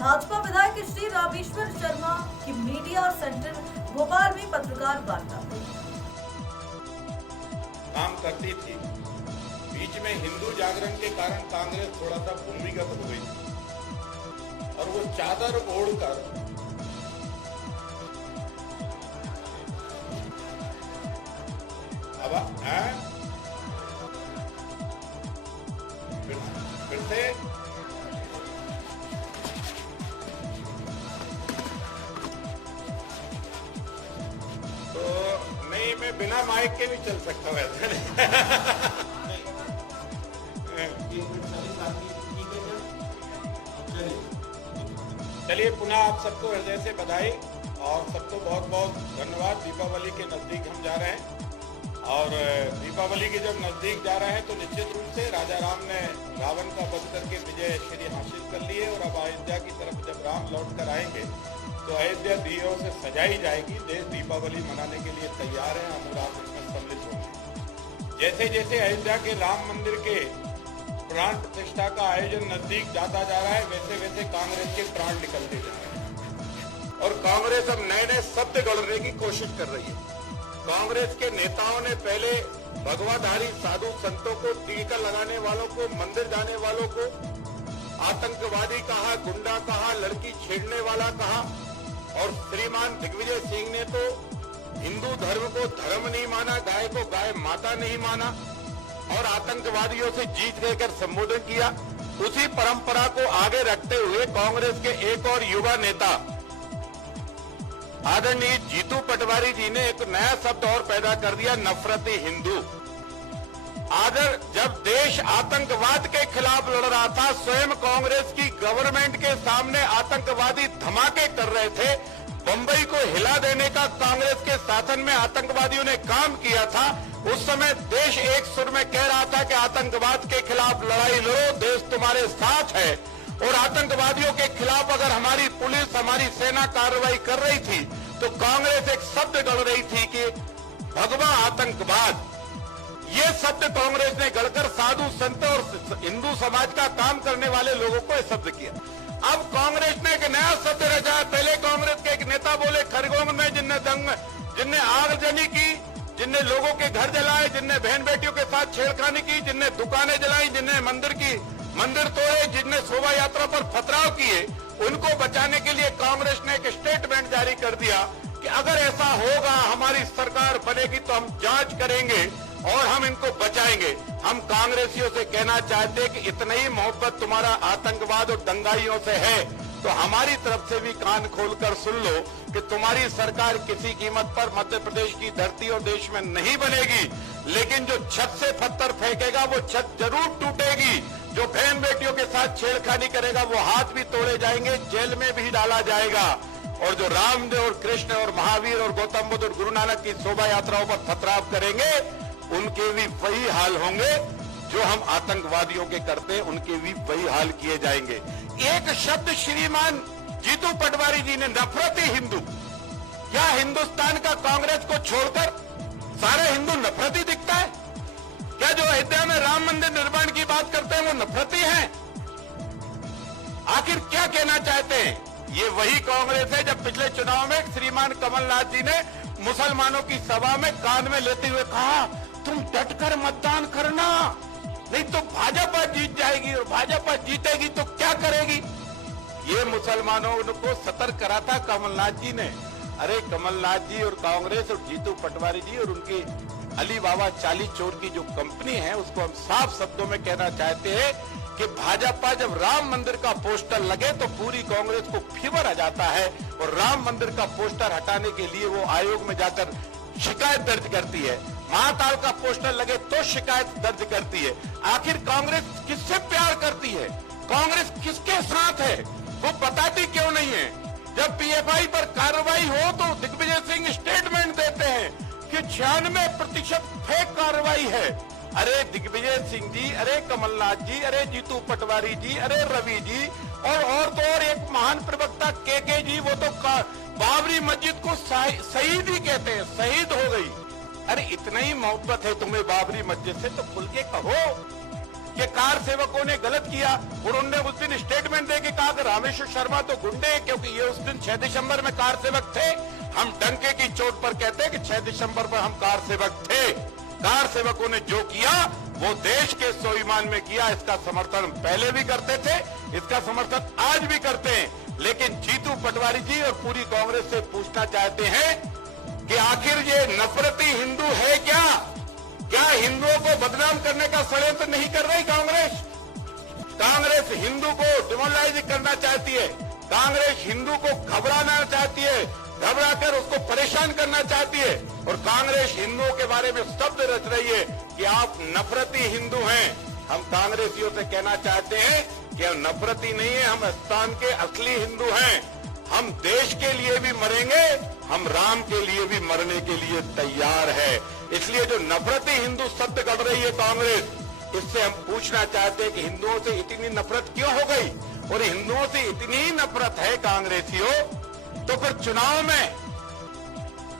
भाजपा विधायक श्री रामेश्वर शर्मा की media centre Bhopal में पत्रकार वार्ता काम करती थी। बीच में हिंदू जागरण के कारण कांग्रेस थोड़ा सा भूमिगत हो गई और वो चादर ओढ़कर अब फिर से तो नहीं, मैं बिना माइक के भी चल सकता हूँ ऐसा चलिए, पुनः आप सबको हृदय से बधाई और सबको बहुत बहुत धन्यवाद। दीपावली के नजदीक हम जा रहे हैं और दीपावली के जब नजदीक जा रहे हैं तो निश्चित रूप से राजा राम ने रावण का वध करके विजय श्री हासिल कर ली है और अब अयोध्या की तरफ जब राम लौट कर आएंगे तो अयोध्या दियों से सजाई जाएगी। देश दीपावली मनाने के लिए तैयार है, हम रात इसमें सम्मिलित होंगे। जैसे जैसे अयोध्या के राम मंदिर के प्राण प्रतिष्ठा का आयोजन नजदीक जाता जा रहा है, वैसे वैसे कांग्रेस के प्राण निकलते जा रहे हैं और कांग्रेस अब नए नए शब्द गढ़ने की कोशिश कर रही है। कांग्रेस के नेताओं ने पहले भगवाधारी साधु संतों को, टीका लगाने वालों को, मंदिर जाने वालों को आतंकवादी कहा, गुंडा कहा, लड़की छेड़ने वाला कहा और श्रीमान दिग्विजय सिंह ने तो हिंदू धर्म को धर्म नहीं माना, गाय को गाय माता नहीं माना और आतंकवादियों से जीत लेकर संबोधन किया। उसी परंपरा को आगे रखते हुए कांग्रेस के एक और युवा नेता आदरणीय जीतू पटवारी जी ने एक नया शब्द और पैदा कर दिया, नफरती हिंदू। जब देश आतंकवाद के खिलाफ लड़ रहा था, स्वयं कांग्रेस की गवर्नमेंट के सामने आतंकवादी धमाके कर रहे थे, बंबई को हिला देने का कांग्रेस के शासन में आतंकवादियों ने काम किया था। उस समय देश एक सुर में कह रहा था कि आतंकवाद के खिलाफ लड़ाई लड़ो, देश तुम्हारे साथ है। और आतंकवादियों के खिलाफ अगर हमारी पुलिस, हमारी सेना कार्रवाई कर रही थी तो कांग्रेस एक शब्द गढ़ रही थी कि भगवा आतंकवाद। ये शब्द कांग्रेस ने गढ़कर साधु संत और हिंदू समाज का काम करने वाले लोगों को शब्द किया। अब कांग्रेस ने एक नया शब्द रचा है। पहले कांग्रेस के एक नेता बोले खरगोन में जिनने आगजनी की, जिनने लोगों के घर जलाए, जिनने बहन बेटियों के साथ छेड़खानी की, जिनने दुकानें जलाई, जिनने मंदिर तोड़े, जिनने शोभा यात्रा पर पथराव किए, उनको बचाने के लिए कांग्रेस ने एक स्टेटमेंट जारी कर दिया कि अगर ऐसा होगा, हमारी सरकार बनेगी तो हम जांच करेंगे और हम इनको बचाएंगे। हम कांग्रेसियों से कहना चाहते हैं कि इतना ही मोहब्बत तुम्हारा आतंकवाद और दंगाइयों से है तो हमारी तरफ से भी कान खोलकर सुन लो कि तुम्हारी सरकार किसी कीमत पर मध्य प्रदेश की धरती और देश में नहीं बनेगी, लेकिन जो छत से पत्थर फेंकेगा वो छत जरूर टूटेगी। जो बहन बेटियों के साथ छेड़खानी करेगा वो हाथ भी तोड़े जाएंगे, जेल में भी डाला जाएगा। और जो रामदेव और कृष्ण और महावीर और गौतम बुद्ध और गुरु नानक की शोभा यात्राओं पर पथराव करेंगे, उनके भी वही हाल होंगे जो हम आतंकवादियों के करते हैं, उनके भी वही हाल किए जाएंगे। एक शब्द श्रीमान जीतू पटवारी जी ने, नफरती हिंदू। क्या हिंदुस्तान का कांग्रेस को छोड़कर सारे हिंदू नफरती दिखता है? क्या जो अयोध्या में राम मंदिर निर्माण की बात करते हैं वो नफरती हैं? आखिर क्या कहना चाहते हैं? ये वही कांग्रेस है जब पिछले चुनाव में श्रीमान कमलनाथ जी ने मुसलमानों की सभा में कान में लेते हुए कहा, तुम डटकर मतदान करना, नहीं तो भाजपा जीत जाएगी और भाजपा जीतेगी तो क्या करेगी। ये मुसलमानों को सतर्क करा था कमलनाथ जी ने। अरे कमलनाथ जी और कांग्रेस और जीतू पटवारी जी और उनकी अली बाबा चाली चोर की जो कंपनी है, उसको हम साफ शब्दों में कहना चाहते हैं कि भाजपा जब राम मंदिर का पोस्टर लगे तो पूरी कांग्रेस को फीवर आ जाता है और राम मंदिर का पोस्टर हटाने के लिए वो आयोग में जाकर शिकायत दर्ज करती है। महाकाल का पोस्टर लगे तो शिकायत दर्ज करती है। आखिर कांग्रेस किससे प्यार करती है? कांग्रेस किसके साथ है वो बताती क्यों नहीं है? जब पीएफआई पर कार्रवाई हो तो दिग्विजय सिंह स्टेटमेंट देते हैं कि 96% फेक कार्रवाई है। अरे दिग्विजय सिंह जी, अरे कमलनाथ जी, अरे जीतू पटवारी जी, अरे रवि जी और तो और एक महान प्रवक्ता के जी, वो तो बाबरी मस्जिद को शहीद ही कहते हैं, शहीद हो गई। अरे इतना ही मोहब्बत है तुम्हें बाबरी मस्जिद से तो खुल के कहो। कि कार सेवकों ने गलत किया। उन्होंने उस दिन स्टेटमेंट दे के कहा कि रामेश्वर शर्मा तो गुंडे हैं, क्योंकि ये उस दिन 6 दिसंबर में कार सेवक थे। हम डंके की चोट पर कहते हैं कि 6 दिसंबर पर हम कार सेवक थे। कार सेवकों ने जो किया वो देश के स्वाभिमान में किया। इसका समर्थन पहले भी करते थे, इसका समर्थन आज भी करते हैं। लेकिन जीतू पटवारी जी और पूरी कांग्रेस से पूछना चाहते हैं कि आखिर ये नफरती हिंदू है क्या? क्या हिंदुओं को बदनाम करने का षड्यंत्र नहीं कर रही कांग्रेस? कांग्रेस हिंदू को डिमोरलाइज करना चाहती है। कांग्रेस हिंदू को घबराना चाहती है, घबराकर उसको परेशान करना चाहती है। और कांग्रेस हिंदुओं के बारे में शब्द रच रही है कि आप नफरती हिंदू हैं। हम कांग्रेसियों से कहना चाहते हैं कि हम नफरती नहीं है, हम हिंदुस्तान के असली हिंदू हैं। हम देश के लिए भी मरेंगे, हम राम के लिए भी मरने के लिए तैयार है। इसलिए जो नफरती हिंदू शब्द कर रही है कांग्रेस, इससे हम पूछना चाहते हैं कि हिंदुओं से इतनी नफरत क्यों हो गई? और हिंदुओं से इतनी नफरत है कांग्रेसियों, तो फिर चुनाव में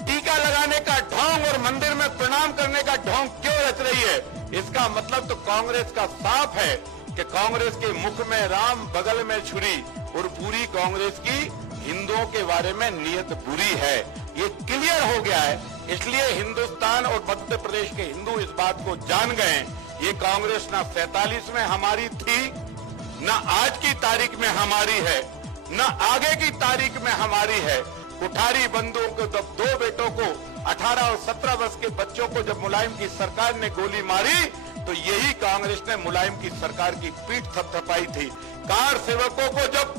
टीका लगाने का ढोंग और मंदिर में प्रणाम करने का ढोंग क्यों रच रही है? इसका मतलब तो कांग्रेस का साफ है कि कांग्रेस के मुख में राम, बगल में छुरी, और पूरी कांग्रेस की हिंदुओं के बारे में नीयत बुरी है। ये क्लियर हो गया है। इसलिए हिंदुस्तान और मध्य प्रदेश के हिंदू इस बात को जान गए हैं। ये कांग्रेस ना 47 में हमारी थी, ना आज की तारीख में हमारी है, ना आगे की तारीख में हमारी है। कुठारी बंधुओं को जब 2 बेटों को 18 और 17 वर्ष के बच्चों को जब मुलायम की सरकार ने गोली मारी, तो यही कांग्रेस ने मुलायम की सरकार की पीठ थपथपाई थी। कार सेवकों को जब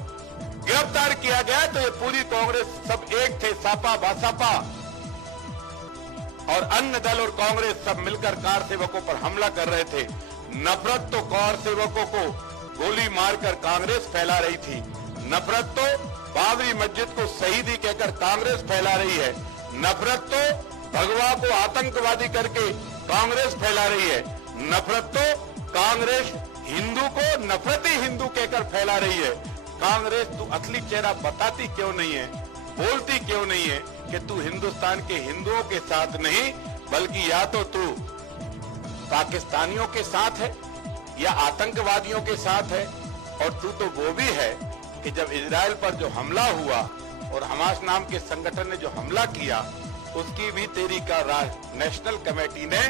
गिरफ्तार किया गया तो ये पूरी कांग्रेस सब एक थे, सापा बासापा और अन्य दल और कांग्रेस सब मिलकर कार सेवकों पर हमला कर रहे थे। नफरत तो कार सेवकों को गोली मारकर कांग्रेस फैला रही थी। नफरत तो बाबरी मस्जिद को शहीदी कहकर कांग्रेस फैला रही है। नफरत तो भगवा को आतंकवादी करके कांग्रेस फैला रही है। नफरत तो कांग्रेस हिंदू को नफरती हिंदू कहकर फैला रही है। कांग्रेस तू असली चेहरा बताती क्यों नहीं है, बोलती क्यों नहीं है कि तू हिंदुस्तान के हिंदुओं के साथ नहीं, बल्कि या तो तू पाकिस्तानियों के साथ है या आतंकवादियों के साथ है। और तू तो वो भी है कि जब इजराइल पर जो हमला हुआ और हमास नाम के संगठन ने जो हमला किया, उसकी भी तेरी का नेशनल कमेटी ने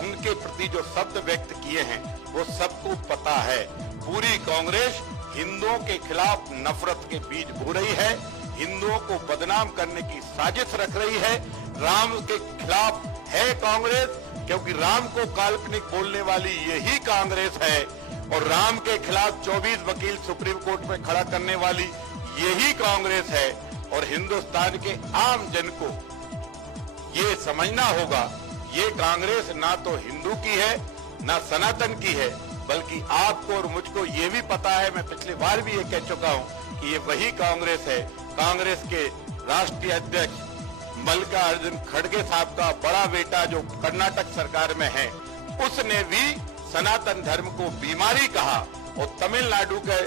उनके प्रति जो शब्द व्यक्त किए हैं वो सबको पता है। पूरी कांग्रेस हिंदुओं के खिलाफ नफरत के बीज बो रही है, हिंदुओं को बदनाम करने की साजिश रख रही है। राम के खिलाफ है कांग्रेस, क्योंकि राम को काल्पनिक बोलने वाली यही कांग्रेस है। और राम के खिलाफ 24 वकील सुप्रीम कोर्ट में खड़ा करने वाली यही कांग्रेस है। और हिंदुस्तान के आम जन को ये समझना होगा, ये कांग्रेस ना तो हिंदू की है ना सनातन की है, बल्कि आपको और मुझको ये भी पता है, मैं पिछली बार भी ये कह चुका हूं कि ये वही कांग्रेस है। कांग्रेस के राष्ट्रीय अध्यक्ष मल्लिकार्जुन खड़गे साहब का बड़ा बेटा जो कर्नाटक सरकार में है, उसने भी सनातन धर्म को बीमारी कहा। और तमिलनाडु के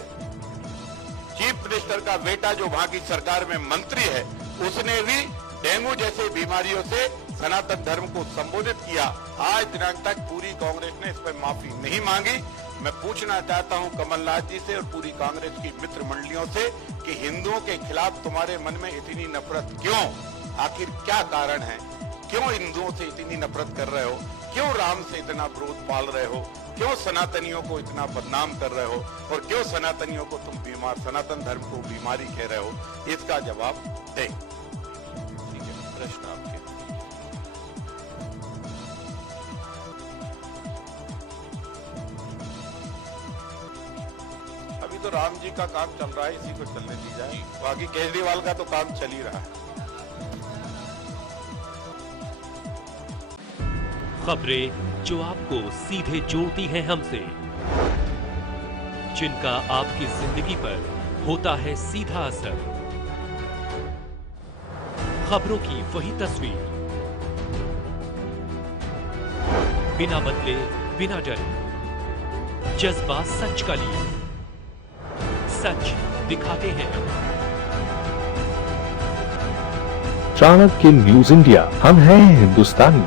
चीफ मिनिस्टर का बेटा जो वहां की सरकार में मंत्री है, उसने भी डेंगू जैसे बीमारियों से सनातन धर्म को संबोधित किया। आज दिनांक तक पूरी कांग्रेस ने इस पर माफी नहीं मांगी। मैं पूछना चाहता हूं कमलनाथ जी से और पूरी कांग्रेस की मित्र मंडलियों से कि हिंदुओं के खिलाफ तुम्हारे मन में इतनी नफरत क्यों? आखिर क्या कारण है? क्यों हिंदुओं से इतनी नफरत कर रहे हो? क्यों राम से इतना विरोध पाल रहे हो? क्यों सनातनियों को इतना बदनाम कर रहे हो? और क्यों सनातनियों को तुम बीमार, सनातन धर्म को बीमारी कह रहे हो? इसका जवाब दे। ठीक है, प्रश्न आपके। अभी तो राम जी का काम चल रहा है, इसी को चलने दी जाए। बाकी केजरीवाल का तो काम चल ही रहा है। खबरें जो आपको सीधे जोड़ती हैं हमसे, जिनका आपकी जिंदगी पर होता है सीधा असर, खबरों की वही तस्वीर, बिना बदले बिना डरे, जज्बा सच का लिए, सच दिखाते हैं। चाणक्य न्यूज इंडिया, हम हैं हिंदुस्तानी।